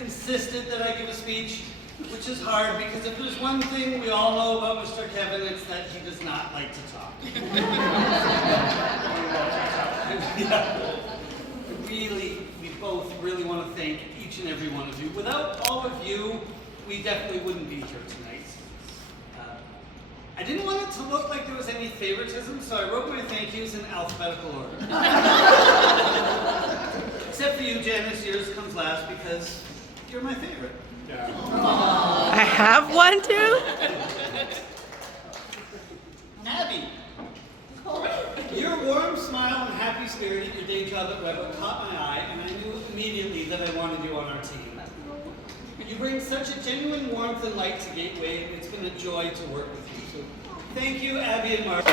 insisted that I give a speech, which is hard because if there's one thing we all know about Mr. Kevin, it's that he does not like to talk. Really, we both really want to thank each and every one of you. Without all of you, we definitely wouldn't be here tonight. I didn't want it to look like there was any favoritism, so I wrote my thank yous in alphabetical order. Except for you, Janice, yours comes last because you're my favorite. Yeah. I have one too? Abby, your warm smile and happy spirit at your day job at Rebel caught my eye, and I knew immediately that I wanted you on our team. You bring such a genuine warmth and light to Gateway, and it's been a joy to work with you. So thank you, Abby and Mark.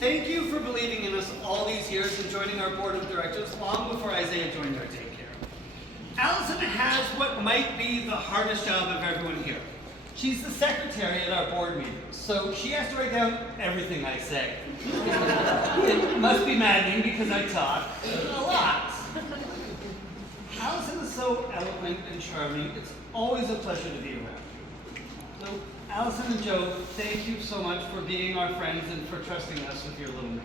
Thank you for believing in us all these years and joining our board of directors long before Isaiah joined our daycare. Allison has what might be the hardest job of everyone here. She's the secretary at our board meetings, so she has to write down everything I say. It must be maddening because I talk a lot. Allison is so eloquent and charming. It's always a pleasure to be around you. So, Allison and Joe, thank you so much for being our friends and for trusting us with your little man.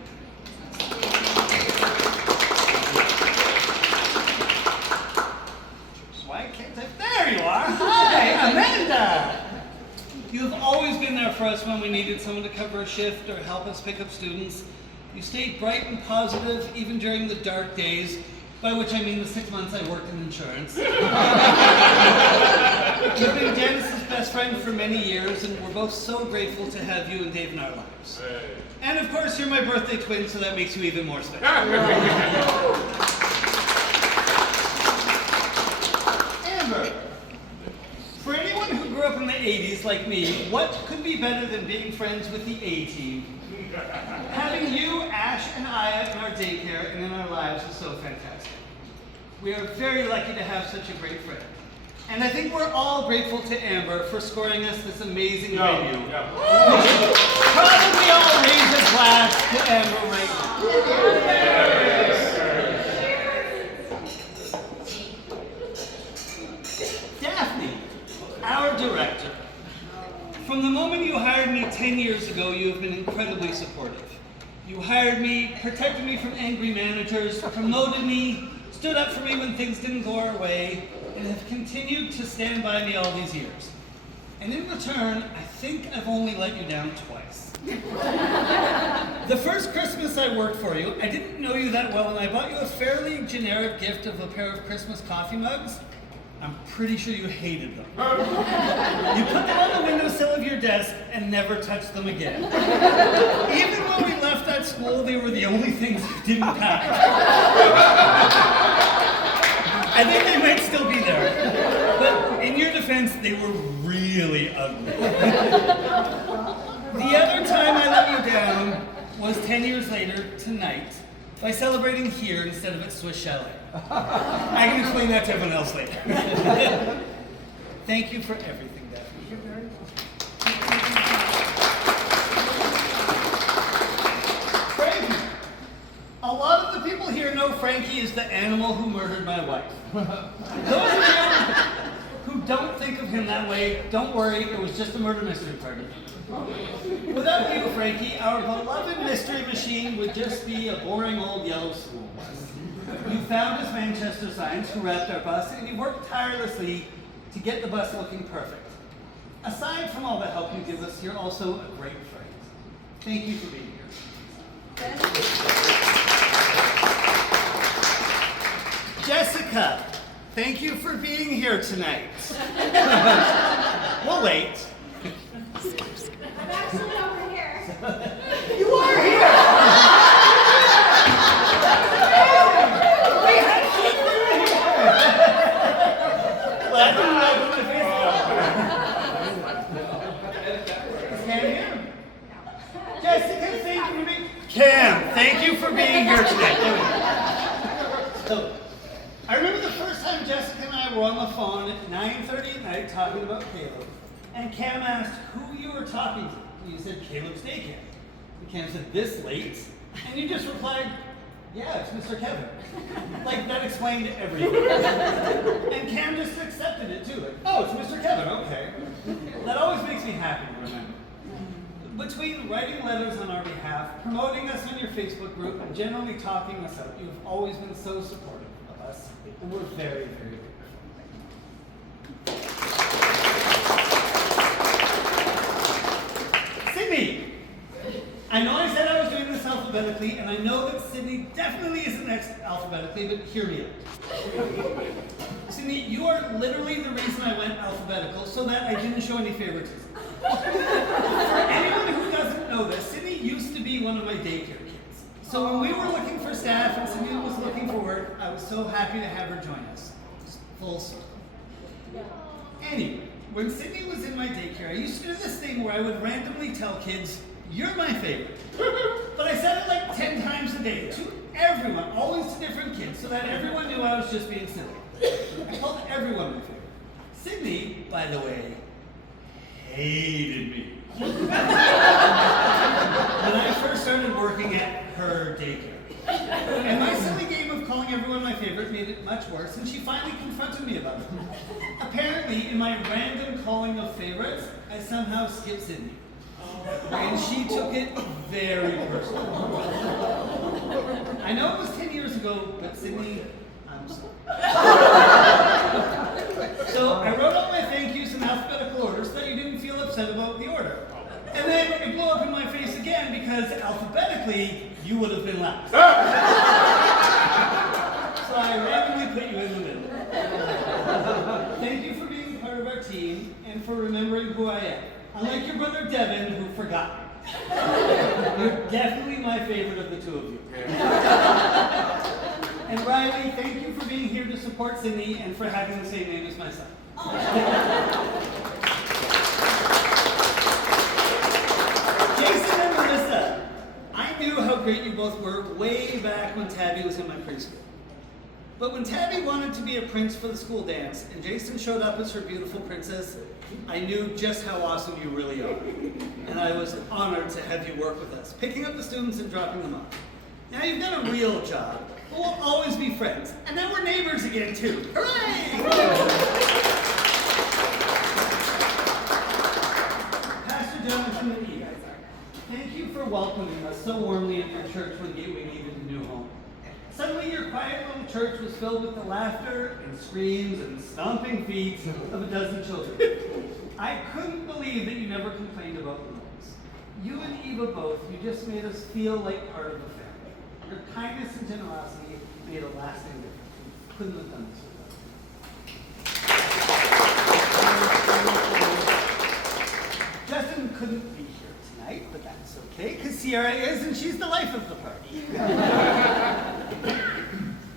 Why can't I? There you are! Hi, Amanda! You have always been there for us when we needed someone to cover a shift or help us pick up students. You stayed bright and positive even during the dark days, by which I mean the 6 months I worked in insurance. You've been Janice's best friend for many years, and we're both so grateful to have you and Dave in our lives. Hey. And of course, you're my birthday twin, so that makes you even more special. Amber, for anyone who grew up in the 80s like me, what could be better than being friends with the A-Team? Having you, Ash, and Aya in our daycare and in our lives is so fantastic. We are very lucky to have such a great friend. And I think we're all grateful to Amber for scoring us this amazing venue. We should probably all raise a glass to Amber right now. Daphne, our director. From the moment you hired me 10 years ago, you have been incredibly supportive. You hired me, protected me from angry managers, promoted me, stood up for me when things didn't go our way, and have continued to stand by me all these years. And in return, I think I've only let you down twice. The first Christmas I worked for you, I didn't know you that well, and I bought you a fairly generic gift of a pair of Christmas coffee mugs. I'm pretty sure you hated them. You put them on the windowsill of your desk and never touched them again. Even when we left that school, they were the only things you didn't pack. I think they might still be there. But in your defense, they were really ugly. The other time I let you down was 10 years later, tonight, by celebrating here instead of at Swiss Chalet. I can explain that to everyone else later. Thank you for everything, Daphne. Frankie. A lot of the people here know Frankie is the animal who murdered my wife. Those of you who don't think of him that way, don't worry, it was just a murder mystery party. Without you, Frankie, our beloved mystery machine would just be a boring old yellow school bus. You found us Manchester signs who wrapped our bus, and you worked tirelessly to get the bus looking perfect. Aside from all the help you give us, you're also a great friend. Thank you for being here. Jessica, thank you for being here tonight. We'll wait. I'm actually over here. You are here! Glad you know who Is Cam here? Jessica, thank you for being Cam, thank you for being here tonight. So, I remember the first time Jessica and I were on the phone at 9:30 at night talking about Caleb. And Cam asked who you were talking to. And you said Caleb's daycare. And Cam said, this late? And you just replied, Yeah, it's Mr. Kevin. Like, that explained everything. And Cam just accepted it too. Like, oh, it's Mr. Kevin, okay. That always makes me happy to remember. Between writing letters on our behalf, promoting us on your Facebook group, and generally talking us up, you've always been so supportive of us, and we're very, very grateful. Sydney! I know I said I was doing this alphabetically, and I know that Sydney definitely isn't next alphabetically, but hear me out. Sydney, you are literally the reason I went alphabetical, so that I didn't show any favoritism. For anyone who doesn't know this, Sydney used to be one of my daycare kids. So when we were looking for staff and Sydney was looking for work, I was so happy to have her join us. Just full circle. Anyway, when Sydney was in my daycare, I used to do this thing where I would randomly tell kids, "You're my favorite." But I said it like 10 times a day to everyone, always to different kids, so that everyone knew I was just being silly. I called everyone my favorite. Sydney, by the way, hated me. When I first started working at her daycare. And my silly game of calling everyone my favorite made it much worse, and she finally confronted me about it. Apparently, in my random calling of favorites, I somehow skipped Sydney. And she took it very personally. I know it was 10 years ago, but Sydney, I'm sorry. So I wrote out my thank yous in alphabetical order so that you didn't feel upset about the order. And then it blew up in my face again because alphabetically, you would have been last. So I randomly put you in the middle. Thank you for being part of our team and for remembering who I am. Unlike your brother Devin, who forgot me. You're definitely my favorite of the two of you. And Riley, thank you for being here to support Sydney and for having the same name as my son. Jason and Melissa, I knew how great you both were way back when Tabby was in my preschool. But when Tabby wanted to be a prince for the school dance and Jason showed up as her beautiful princess, I knew just how awesome you really are. And I was honored to have you work with us, picking up the students and dropping them off. Now you've done a real job, but we'll always be friends. And now we're neighbors again too. Hooray! Pastor Jonathan and Eve, thank you for welcoming us so warmly in your church when Gateway needed a new home. Suddenly your quiet little church was filled with the laughter and screams and stomping feet of a dozen children. I couldn't believe that you never complained about the noise. You and Eva both, you just made us feel like part of the family. Your kindness and generosity made a lasting difference. We couldn't have done this without you. Justin couldn't be here tonight, but that's okay, because Sierra is, and she's the life of the party.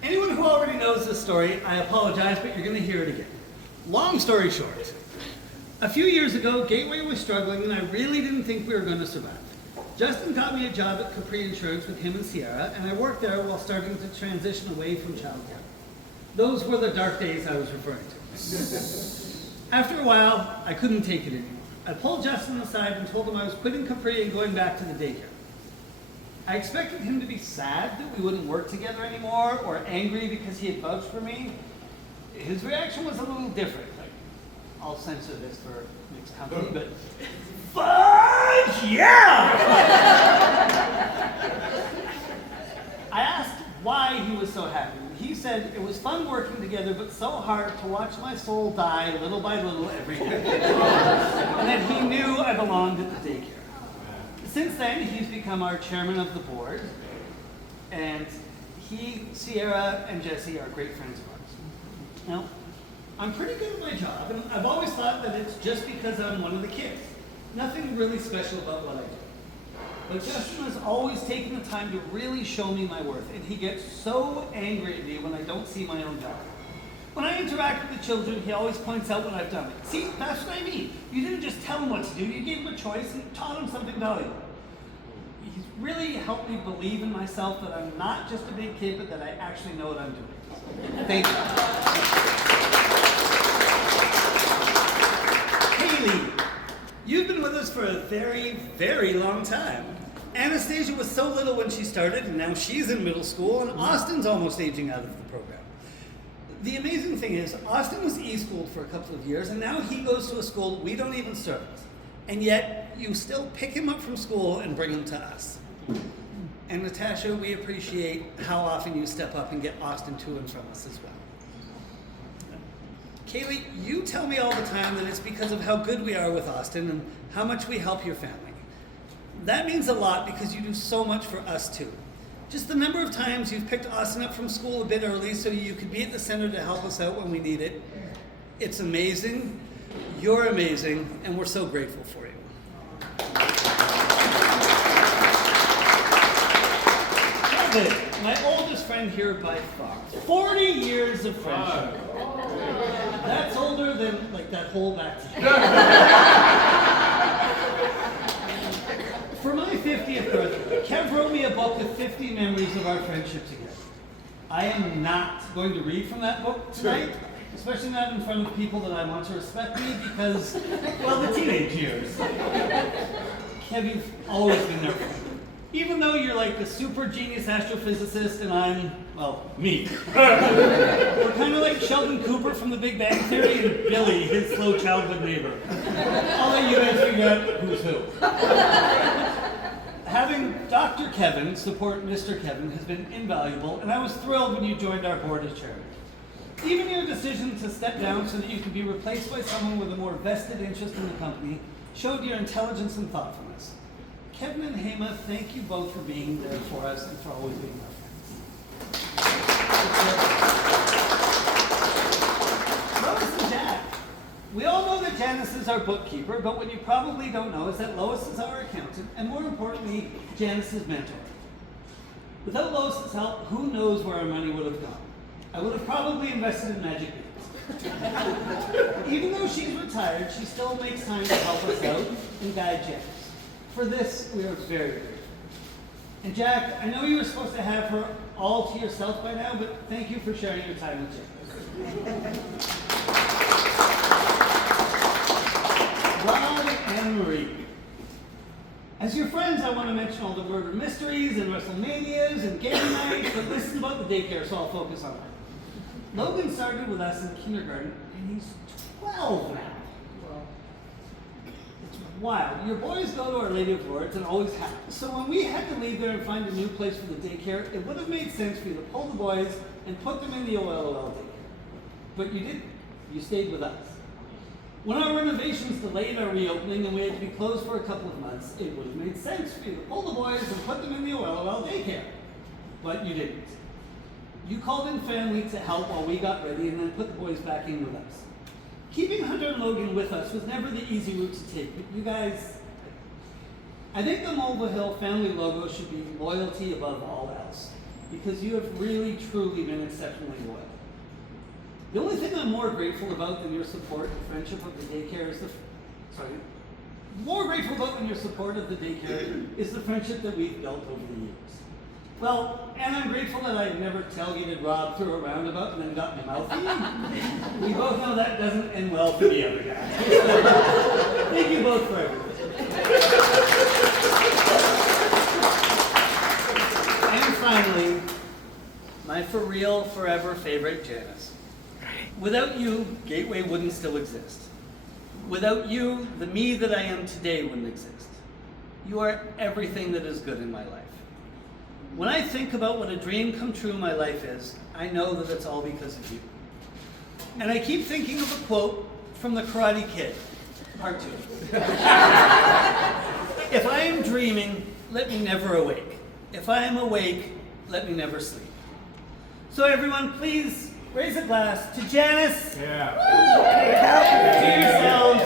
Anyone who already knows this story, I apologize, but you're going to hear it again. Long story short, a few years ago, Gateway was struggling, and I really didn't think we were going to survive. Justin got me a job at Capri Insurance with him and Sierra, and I worked there while starting to transition away from childcare. Those were the dark days I was referring to. After a while, I couldn't take it anymore. I pulled Justin aside and told him I was quitting Capri and going back to the daycare. I expected him to be sad that we wouldn't work together anymore or angry because he had vouched for me. His reaction was a little different. Like, I'll censor this for mixed company, but fudge, yeah! I asked why he was so happy. He said it was fun working together, but so hard to watch my soul die little by little every day. And that he knew I belonged at the daycare. Since then, he's become our chairman of the board, and he, Sierra, and Jesse are great friends of ours. Now, I'm pretty good at my job, and I've always thought that it's just because I'm one of the kids. Nothing really special about what I do. But Justin has always taken the time to really show me my worth, and he gets so angry at me when I don't see my own value. When I interact with the children, he always points out when I've done it. See, that's what I mean. You didn't just tell him what to do, you gave him a choice and taught him something valuable. He's really helped me believe in myself that I'm not just a big kid, but that I actually know what I'm doing. Thank you. Haley, you've been with us for a very, very long time. Anastasia was so little when she started, and now she's in middle school, and Austin's almost aging out of the program. The amazing thing is, Austin was e-schooled for a couple of years, and now he goes to a school we don't even service. And yet, you still pick him up from school and bring him to us. And Natasha, we appreciate how often you step up and get Austin to and from us as well. Kaylee, you tell me all the time that it's because of how good we are with Austin and how much we help your family. That means a lot because you do so much for us too. Just the number of times you've picked Austin up from school a bit early so you could be at the center to help us out when we need it. It's amazing, you're amazing, and we're so grateful for you. Kevin, my oldest friend here by far. 40 years of friendship. That's older than like that whole back. For my 50th birthday, Kev wrote me a book with 50 memories of our friendship together. I am not going to read from that book tonight, especially not in front of people that I want to respect me because, well, the teenage years. Kev, you've always been there for me. Even though you're like the super genius astrophysicist and I'm, well, me. We're kind of like Sheldon Cooper from The Big Bang Theory and Billy, his slow childhood neighbor. I'll let you guys figure out who's who. Having Dr. Kevin support Mr. Kevin has been invaluable, and I was thrilled when you joined our board as chairman. Even your decision to step down so that you could be replaced by someone with a more vested interest in the company showed your intelligence and thoughtfulness. Kevin and Hema, thank you both for being there for us and for always being our friends. Lois and Jack. We all know that Janice is our bookkeeper, but what you probably don't know is that Lois is our accountant, and more importantly, Janice's mentor. Without Lois's help, who knows where our money would have gone? I would have probably invested in Magic Beans. Even though she's retired, she still makes time to help us out and guide Janice. For this, we are very grateful. And Jack, I know you were supposed to have her all to yourself by now, but thank you for sharing your time with Janice. Rob and Marie. As your friends, I want to mention all the murder mysteries and WrestleManias and game nights, but this is about the daycare, so I'll focus on that. Logan started with us in kindergarten, and he's 12 now. It's wild. Your boys go to Our Lady of Lords and always have. So when we had to leave there and find a new place for the daycare, it would have made sense for you to pull the boys and put them in the OLOL daycare. But you didn't. You stayed with us. When our renovations delayed our reopening and we had to be closed for a couple of months, it would have made sense for you to pull the boys and put them in the OLOL daycare. But you didn't. You called in family to help while we got ready and then put the boys back in with us. Keeping Hunter and Logan with us was never the easy route to take, but you guys, I think the Mulva Hill family logo should be loyalty above all else, because you have really, truly been exceptionally loyal. The only thing I'm more grateful about than your support and friendship of the daycare is more grateful about than your support of the daycare is the friendship that we've built over the years. Well, and I'm grateful that I never tailgated Rob through a roundabout and then got my mouth eaten. We both know that doesn't end well for the other guy. Thank you both for everything. And finally, my for real, forever favorite, Janice. Without you, Gateway wouldn't still exist. Without you, the me that I am today wouldn't exist. You are everything that is good in my life. When I think about what a dream come true my life is, I know that it's all because of you. And I keep thinking of a quote from The Karate Kid, Part 2. If I am dreaming, let me never awake. If I am awake, let me never sleep. So everyone, please raise a glass to Janice, to yourselves,